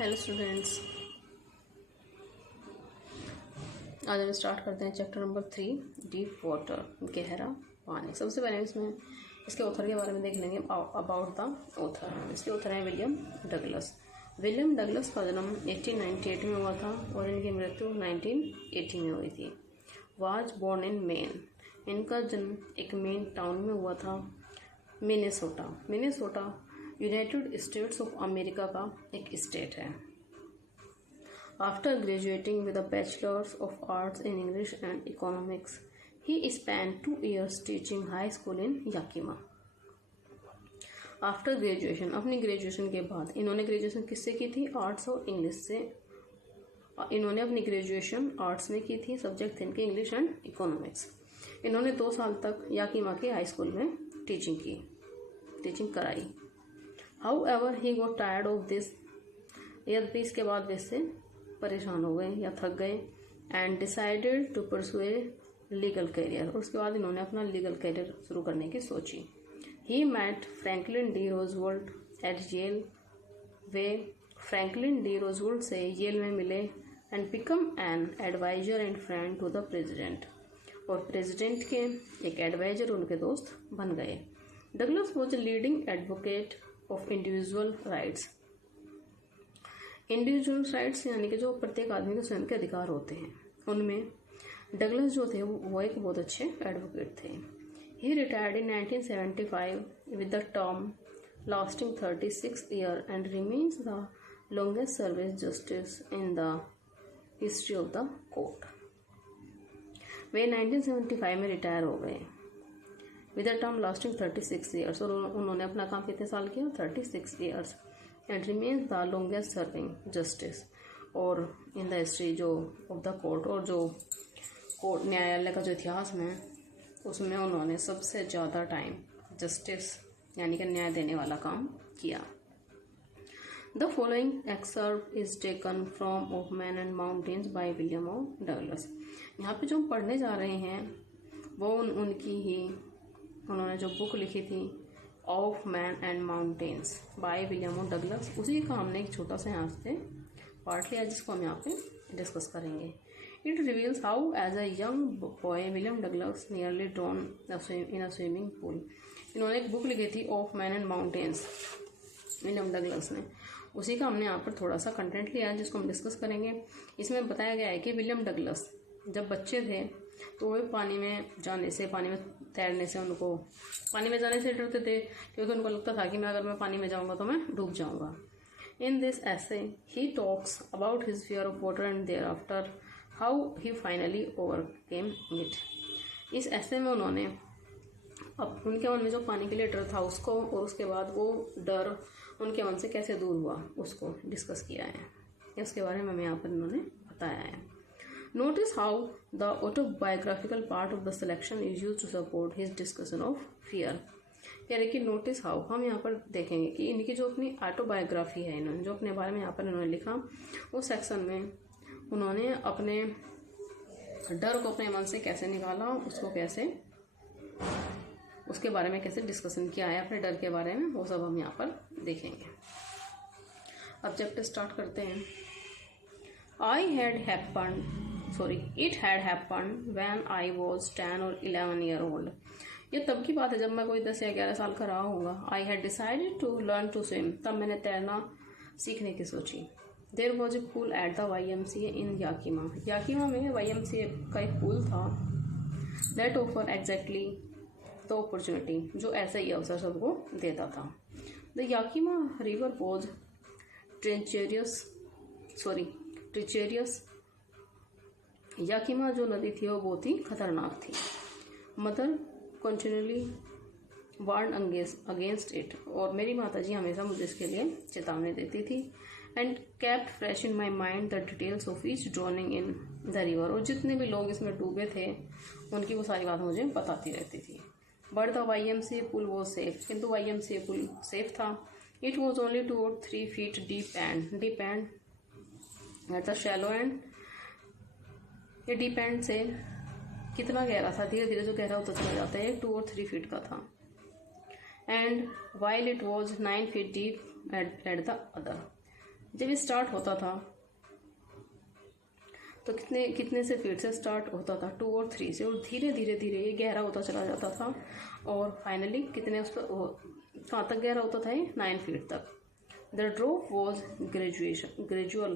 Hello students, आज हम start करते हैं चैप्टर नंबर 3 डीप वाटर, गहरा पानी। सबसे पहले इसमें इसके ऑथर के बारे में देख लेंगे। About the author. इसके ऑथर हैं विलियम डगलस। विलियम डगलस का जन्म 1898 में हुआ था और इनकी मृत्यु 1980 में हुई थी। Was born in Maine. इनका जन्म एक मेन टाउन में हुआ था, Minnesota. Minnesota United States of America का एक स्टेट है। After graduating with a bachelor's of arts in English and economics, he spend 2 years teaching high school in Yakima. After graduation, अपनी ग्रेजुएशन के बाद, इन्होंने ग्रेजुएशन किससे की थी? आर्ट्स और इंग्लिश से। इन्होंने अपनी ग्रेजुएशन आर्ट्स में की थी, सब्जेक्ट थे इनके इंग्लिश एंड इकोनॉमिक्स। इन्होंने 2 साल तक याकिमा के हाई स्कूल में टीचिंग कराई। However, he got tired of this। यद्यपि इसके बाद वैसे परेशान हो गए या थक गए। And decided to pursue legal career. और उसके बाद इन्होंने अपना लीगल करियर शुरू करने की सोची। He met Franklin D Roosevelt at Yale. वे फ्रैंकलिन डी रोजवेल्ट से येल में मिले and become an adviser and friend to the president. और प्रेजिडेंट के एक एडवाइजर, उनके दोस्त बन गए। Douglas was a leading advocate of individual rights. Individual rights यानी कि जो प्रत्येक आदमी के स्वयं के अधिकार होते हैं, उनमें डगलस जो थे वो एक बहुत अच्छे एडवोकेट थे। He retired in 1975 with the term lasting 36 years and remains the longest service justice in the history of the court. वे 1975 में रिटायर हो गए with a term lasting 36 years। और उन्होंने अपना काम कितने साल किया? 36 years and remains the longest serving justice. और इन द हिस्ट्री जो ऑफ द कोर्ट, और जो कोर्ट न्यायालय का जो इतिहास में, उसमें उन्होंने सबसे ज़्यादा टाइम जस्टिस यानी कि न्याय देने वाला काम किया। The following excerpt is taken from of man and mountains by William O Douglas. यहाँ पे जो हम पढ़ने जा रहे हैं वो उनकी ही, उन्होंने जो बुक लिखी थी of man and mountains by William O Douglas, उसी का हमने एक छोटा सा यहाँ से पार्ट लिया जिसको हम यहाँ पे डिस्कस करेंगे। It reveals how as a young boy William Douglas nearly drowned in a swimming pool. इन्होंने एक बुक लिखी थी of man and mountains, William Douglas ने। उसी का हमने यहाँ पर थोड़ा सा कंटेंट लिया जिसको हम डिस्कस करेंगे। इसमें बताया गया है कि विलियम डगलस जब बच्चे थे तो वे पानी में जाने से, पानी में तैरने से, उनको पानी में जाने से डरते थे क्योंकि उनको लगता था कि अगर मैं पानी में जाऊंगा तो मैं डूब जाऊंगा। In this essay he talks about his fear of water and thereafter how he finally overcame it। इस ऐसे में उन्होंने अब उनके मन में जो पानी के लिए डर था उसको, और उसके बाद वो डर उनके मन से कैसे दूर हुआ उसको डिस्कस किया है। उसके बारे में हमें यहाँ पर इन्होंने बताया है। Notice how the autobiographical part of the selection is used to support his discussion of fear। यानी कि नोटिस हाउ, हम यहाँ पर देखेंगे कि इनकी जो अपनी ऑटोबायोग्राफी है, इन्होंने जो अपने बारे में यहाँ पर इन्होंने लिखा, उस सेक्शन में उन्होंने अपने डर को अपने मन से कैसे निकाला, उसको कैसे, उसके बारे में कैसे डिस्कशन किया है अपने डर के बारे में, वो सब हम यहाँ पर देखेंगे। अब चैप्टर स्टार्ट करते हैं। It had happened when I was 10 or 11 years old। ये तब की बात है जब मैं कोई 10 या 11 साल का रहा होगा। I had decided to learn to swim। तब मैंने तैरना सीखने की सोची। There was a pool at the YMCA in Yakima। Yakima में YMCA का एक पूल था। That offered exactly the opportunity, जो ऐसा ही अवसर सबको देता था। The Yakima river was treacherous। Yakima जो नदी थी वो बहुत ही खतरनाक थी। Mother continuously warn against it. और मेरी माता जी हमेशा मुझे इसके लिए चेतावनी देती थी। And kept fresh in my mind the details of each droning in the river. और जितने भी लोग इसमें डूबे थे उनकी वो सारी बात मुझे बताती रहती थी। बट द YMCA पुल वो सेफ। किंतु YMCA पुल सेफ था। It was only 2 or 3 feet deep and at the shallow and. ये डीप एंड से कितना गहरा था, धीरे धीरे जो गहरा होता चला जाता है, 2 or 3 feet का था। And while it was 9 feet deep at the other. जब ये स्टार्ट होता था तो कितने कितने से फीट से स्टार्ट होता था, 2 और 3 से, और धीरे धीरे धीरे ये गहरा होता चला जाता था और फाइनली कितने उस पर कहाँ तक गहरा होता था, ये 9 फीट तक। द ड्रॉप वॉज ग्रेजुअल,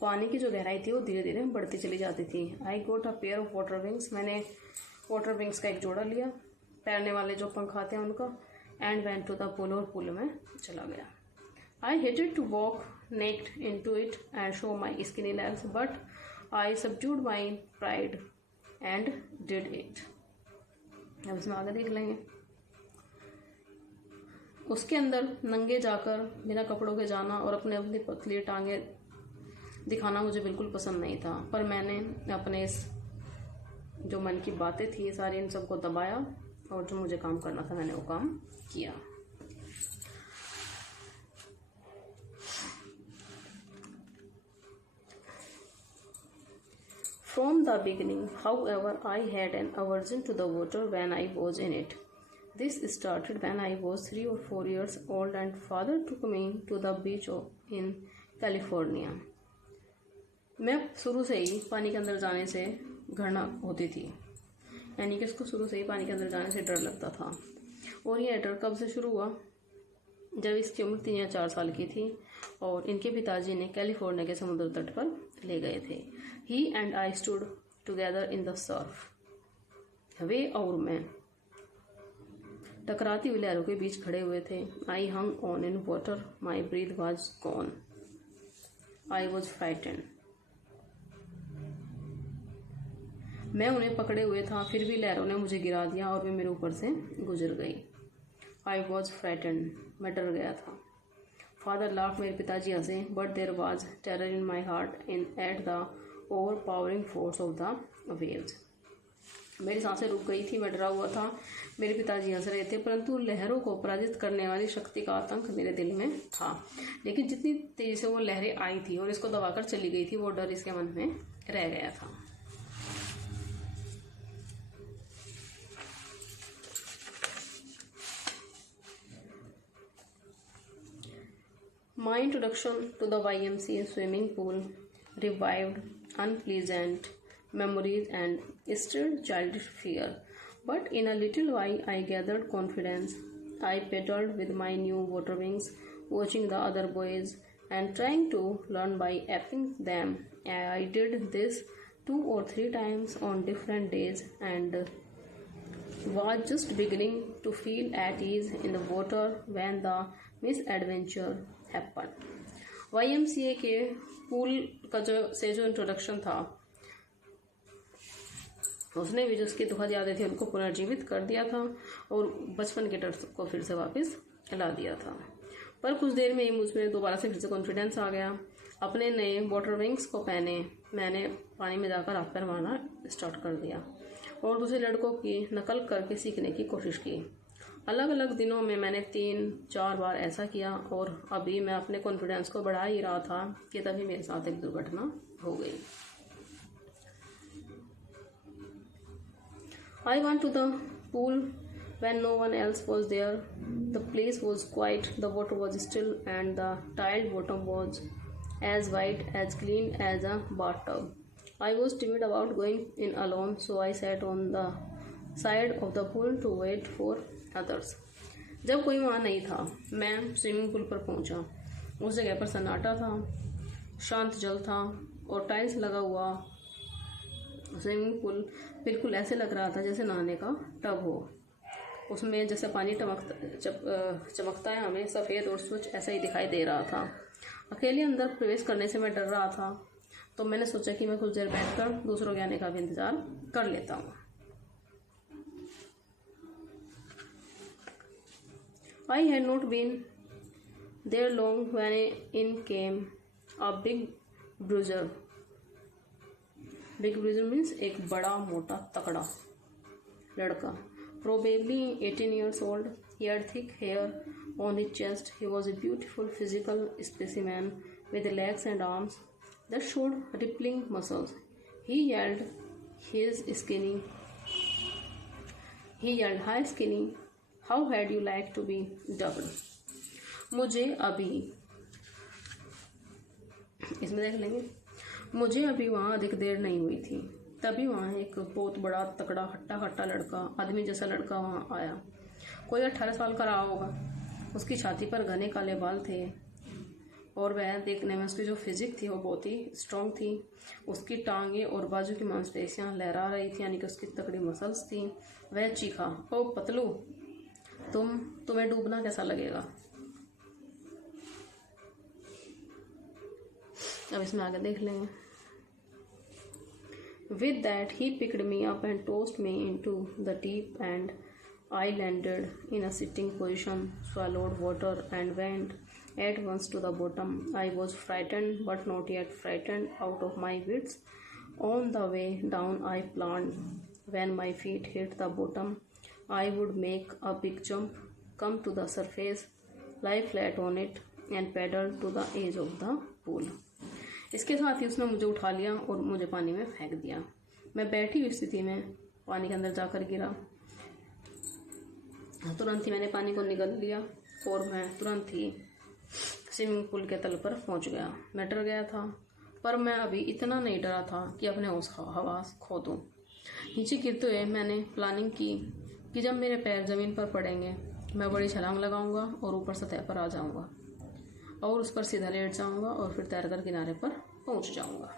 पानी की जो गहराई थी वो धीरे धीरे बढ़ती चली जाती थी। I got a pair of water wings, मैंने वाटर विंग्स का एक जोड़ा लिया, तैरने वाले जो पंख आते हैं उनका, and went to the pool, और पूल में चला गया। I hated to walk naked into it and show my skinny legs, but I subdued my pride and did it. अब इसमें आगे देख लेंगे। उसके अंदर नंगे जाकर बिना कपड़ों के जाना और अपने अपनी पतली टांगे दिखाना मुझे बिल्कुल पसंद नहीं था, पर मैंने अपने इस जो मन की बातें थी सारी इन सबको दबाया और जो मुझे काम करना था मैंने वो काम किया। From the beginning, however, I had an aversion to the water when I was in it. This started when I was 3 or 4 years old and father took me to the beach in California. मैं शुरू से ही पानी के अंदर जाने से घृणा होती थी, यानी कि उसको शुरू से ही पानी के अंदर जाने से डर लगता था। और ये डर कब से शुरू हुआ, जब इसकी उम्र 3 या 4 साल की थी और इनके पिताजी ने कैलिफोर्निया के समुद्र तट पर ले गए थे। He and I stood together in the surf, वे और मैं टकराती हुई लहरों के बीच खड़े हुए थे। I hung on in water, my breath was gone, I was frightened. मैं उन्हें पकड़े हुए था, फिर भी लहरों ने मुझे गिरा दिया और वे मेरे ऊपर से गुजर गई। आई वॉज फ्राइटेंड, मैं डर गया था। फादर लाफ, मेरे पिताजी हंसे, but there was terror in my heart in at the overpowering force of the waves. मेरी सांसें रुक गई थी, मैं डरा हुआ था, मेरे पिताजी हंस रहे थे, परंतु लहरों को पराजित करने वाली शक्ति का आतंक मेरे दिल में था। लेकिन जितनी तेजी से वो लहरें आई थी और इसको दबाकर चली गई थी, वो डर इसके मन में रह गया था। My introduction to the YMCA swimming pool revived unpleasant memories and stirred childish fear, but in a little while I gathered confidence. I paddled with my new water wings, watching the other boys and trying to learn by apping them. I did this 2 or 3 times on different days and was just beginning to feel at ease in the water when the misadventure happen. YMCA के pool का जो introduction था, उसने भी जो उसकी दुखद यादें थी उनको पुनर्जीवित कर दिया था और बचपन के डर को फिर से वापस ला दिया था। पर कुछ देर में ही मुझमें दोबारा से फिर से कॉन्फिडेंस आ गया। अपने नए वाटर विंग्स को पहने मैंने पानी में जाकर हाथ पैर मारना स्टार्ट कर दिया और दूसरे लड़कों की नकल करके सीखने की कोशिश की। अलग अलग दिनों में मैंने 3-4 बार ऐसा किया और अभी मैं अपने कॉन्फिडेंस को बढ़ा ही रहा था कि तभी मेरे साथ एक दुर्घटना हो गई। I went to the pool when no one else was there. The place was quiet, the water was still, and the tiled bottom was as white, as clean as a bathtub. I was timid about going in alone, so I sat on the side of the pool to wait for others. जब कोई वहाँ नहीं था, मैं swimming pool पर पहुँचा। उस जगह पर सन्नाटा था, शांत जल था और टाइल्स लगा हुआ स्विमिंग पूल बिल्कुल ऐसे लग रहा था जैसे नहाने का टब हो। उसमें जैसे पानी चमकता है हमें सफ़ेद और स्वच्छ, ऐसा ही दिखाई दे रहा था। अकेले अंदर प्रवेश करने से मैं डर रहा था, तो मैंने सोचा कि मैं कुछ देर बैठकर दूसरों के आने का भी इंतज़ार कर लेता हूँ। I had not been there long when in came a big bruiser. Big bruiser means एक बड़ा मोटा तकड़ा लड़का, probably 18 years old. He had thick hair on his chest. He was a beautiful physical specimen with legs and arms that showed rippling muscles. He yelled, "Hi, skinny. How had you like to be doubled?" मुझे अभी इसमें देख लेंगे। मुझे अभी वहाँ अधिक देर नहीं हुई थी, तभी वहाँ एक बहुत बड़ा तकड़ा हट्टा खट्टा लड़का, आदमी जैसा लड़का वहाँ आया। कोई 18 साल का रहा होगा। उसकी छाती पर घने काले बाल थे और वह देखने में, उसकी जो फिजिक थी वो बहुत ही स्ट्रांग थी। उसकी टांगे और बाजू की मांसपेशियां लहरा रही थी, यानी कि उसकी तकड़ी मसल्स थी। वह चीखा, ओ पतलू, तुम्हें डूबना कैसा लगेगा। अब इसमें आगे देख लेंगे। With that he picked me up and tossed me into the deep, and I landed in a sitting position, swallowed water and went at once to the bottom. I was frightened but not yet frightened out of my wits. On the way down I planned, when my feet hit the bottom, I would make a big jump, come to the surface, lie flat on it and paddle to the edge of the pool. इसके साथ ही उसने मुझे उठा लिया और मुझे पानी में फेंक दिया। मैं बैठी हुई स्थिति में पानी के अंदर जाकर गिरा। तुरंत ही मैंने पानी को निगल लिया और मैं तुरंत ही स्विमिंग पूल के तल पर पहुंच गया। मैं डर गया था, पर मैं अभी इतना नहीं डरा था कि अपने होश हवास खो दूँ। नीचे गिरते हुए मैंने प्लानिंग की कि जब मेरे पैर ज़मीन पर पड़ेंगे मैं बड़ी छलांग लगाऊंगा और ऊपर सतह पर आ जाऊंगा और उस पर सीधा लेट जाऊंगा और फिर तैरकर किनारे पर पहुंच जाऊंगा।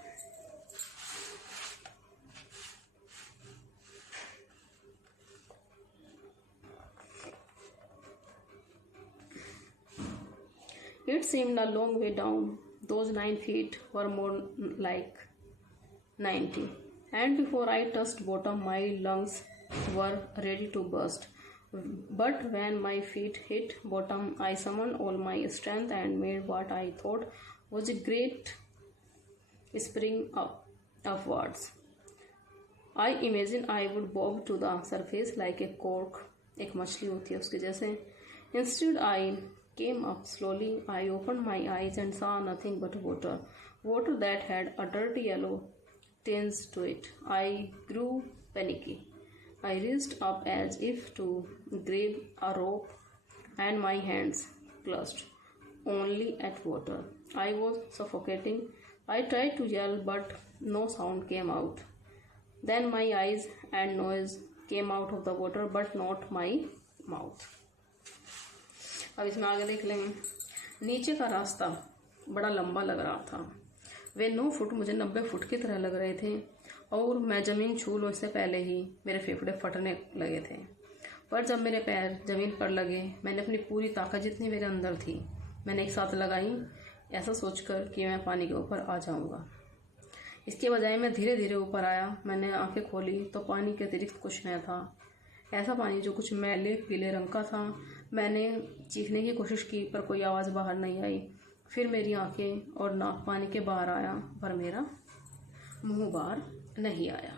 It seemed a long way down. Those 9 feet were more like 90. And before I touched bottom, my lungs were ready to burst. But when my feet hit bottom, I summoned all my strength and made what I thought was a great spring upwards. I imagined I would bob to the surface like a cork, एक मछली होती है उसके जैसे. Instead, I came up slowly. I opened my eyes and saw nothing but water. Water that had a dirty yellow tinge to it. I grew panicky. I reached up as if to grab a rope, and my hands clutched only at water. I was suffocating. I tried to yell, but no sound came out. Then my eyes and nose came out of the water, but not my mouth. अब इसमें आगे देख लेंगे। नीचे का रास्ता बड़ा लंबा लग रहा था। वे 9 फुट मुझे 90 फुट की तरह लग रहे थे और मैं ज़मीन छू लूँ इससे पहले ही मेरे फेफड़े फटने लगे थे। पर जब मेरे पैर ज़मीन पर लगे, मैंने अपनी पूरी ताकत जितनी मेरे अंदर थी मैंने एक साथ लगाई, ऐसा सोचकर कि मैं पानी के ऊपर आ जाऊंगा। इसके बजाय मैं धीरे धीरे ऊपर आया। मैंने आंखें खोली तो पानी के अतिरिक्त कुछ न था। ऐसा पानी जो कुछ मैले पीले रंग का था। मैंने चीखने की कोशिश की पर कोई आवाज़ बाहर नहीं आई। फिर मेरी आंखें और नाक पानी के बाहर आया पर मेरा मुंह बाहर नहीं आया।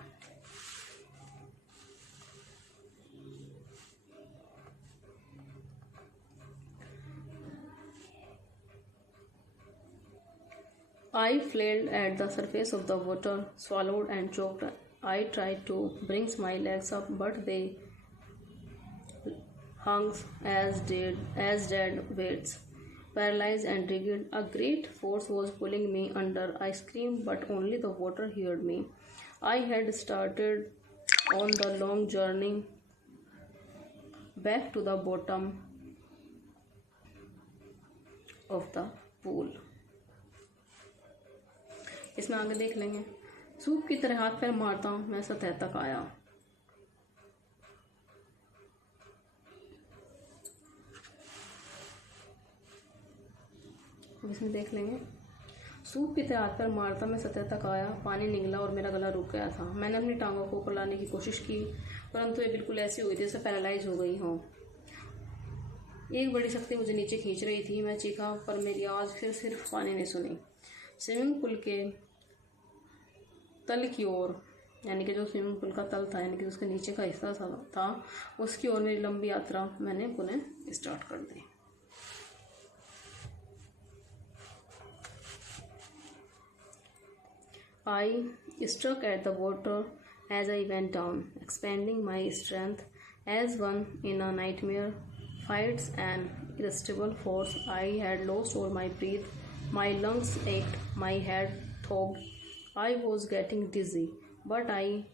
I flailed at the surface of the water, swallowed and choked. I tried to bring my legs up, but they hung as dead weights, paralyzed and rigid. A great force was pulling me under. I screamed, but only the water heard me. I had started on the long journey back to the bottom of the pool. इसमें आगे देख लेंगे। Soup की तरह हाथ पैर मारता हूँ मैं सतह तक आया। इसमें देख लेंगे। सूप की तरह हाथ पैर मारता मैं सतह तक आया। पानी निकला और मेरा गला रुक गया था। मैंने अपनी टांगों को ऊपर लाने की कोशिश की, परंतु ये बिल्कुल ऐसी हुई थी जैसे पैरालाइज हो गई हो। एक बड़ी शक्ति मुझे नीचे खींच रही थी। मैं चीखा पर मेरी आवाज़ फिर सिर्फ पानी ने सुनी। स्विमिंग पूल के तल की ओर, यानी कि जो स्विमिंग पूल का तल था, यानी कि उसके नीचे का हिस्सा था, उसकी ओर मेरी लंबी यात्रा मैंने पुनः स्टार्ट कर दी। I struck at the water as I went down, expanding my strength as one in a nightmare fights an irresistible force. I had lost all my breath My lungs ached, my head throbbed, I was getting dizzy, but I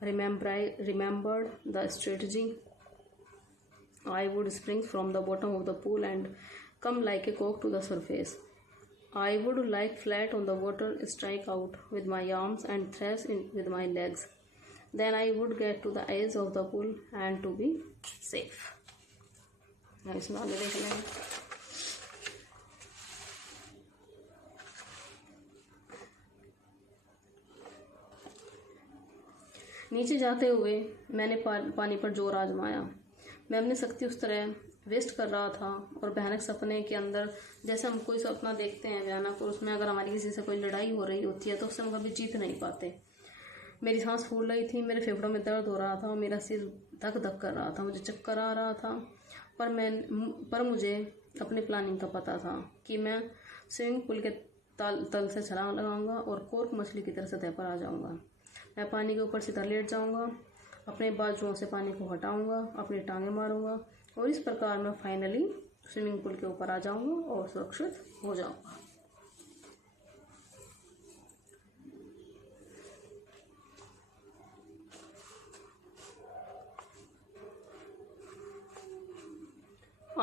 remembered the strategy. I would spring from the bottom of the pool and come like a cork to the surface. I would lie flat on the water, strike out with my arms and thrash in with my legs. Then I would get to the edge of the pool and to be safe. अब इसमें आगे देख लेंगे। नीचे जाते हुए मैंने पानी पर जोर आजमाया। मैं अपनी शक्ति उस तरह वेस्ट कर रहा था और भयानक सपने के अंदर, जैसे हम कोई सपना देखते हैं भयानक, और उसमें अगर हमारी किसी से कोई लड़ाई हो रही होती है तो उससे हम कभी जीत नहीं पाते। मेरी सांस फूल रही थी, मेरे फेफड़ों में दर्द हो रहा था और मेरा सिर धक धक कर रहा था, मुझे चक्कर आ रहा था। पर मुझे अपनी प्लानिंग का पता था कि मैं स्विमिंग पूल के तल से छलांग लगाऊंगा और कोर्क मछली की तरह सतह पर आ जाऊंगा। मैं पानी के ऊपर सीधा लेट जाऊंगा, अपने बाजुओं से पानी को हटाऊंगा, अपनी टांगें मारूंगा और इस प्रकार मैं फाइनली स्विमिंग पूल के ऊपर आ जाऊंगा और सुरक्षित हो जाऊंगा।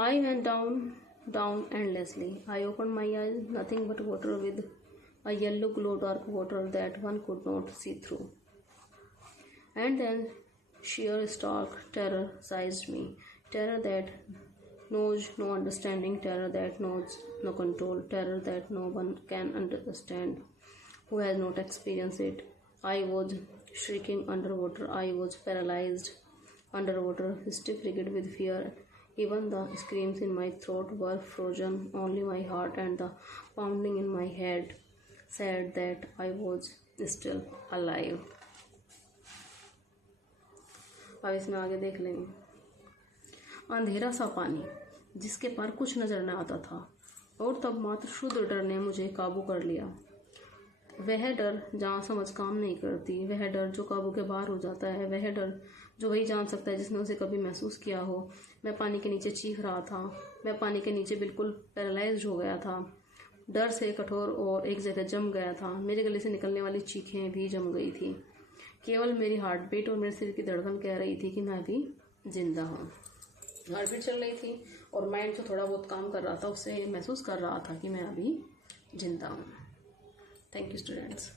I went down endlessly. I opened my eyes, nothing but water with a yellow glow, dark water that one could not see through. And then sheer stark terror seized me. Terror that knows no understanding, terror that knows no control, terror that no one can understand who has not experienced it. I was shrieking underwater. I was paralyzed underwater, stiff rigid with fear. Even the screams in my throat were frozen. Only my heart and the pounding in my head said that I was still alive. अब इसमें आगे देख लेंगे। अंधेरा सा पानी जिसके पार कुछ नजर न आता था, और तब मात्र शुद्ध डर ने मुझे काबू कर लिया। वह डर जहाँ समझ काम नहीं करती, वह डर जो काबू के बाहर हो जाता है, वह डर जो वही जान सकता है जिसने उसे कभी महसूस किया हो। मैं पानी के नीचे चीख रहा था, मैं पानी के नीचे बिल्कुल पैरालाइज्ड हो गया था, डर से कठोर और एक जगह जम गया था। मेरे गले से निकलने वाली चीखें भी जम गई थी। केवल मेरी हार्ट बीट और मेरे सिर की धड़कन कह रही थी कि मैं भी जिंदा हूँ। हार्ट बीट चल रही थी और माइंड जो थोड़ा बहुत काम कर रहा था उससे महसूस कर रहा था कि मैं अभी जिंदा हूँ। Thank you students.